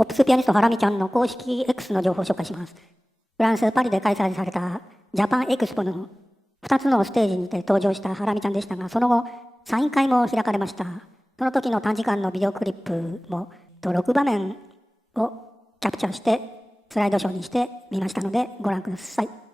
ポップスピアニストハラミちゃんの公式 X の情報を紹介します。フランス・パリで開催されたジャパンエクスポの2つのステージにて登場したハラミちゃんでしたが、その後、サイン会も開かれました。その時の短時間のビデオクリップも6場面をキャプチャーしてスライドショーにしてみましたのでご覧ください。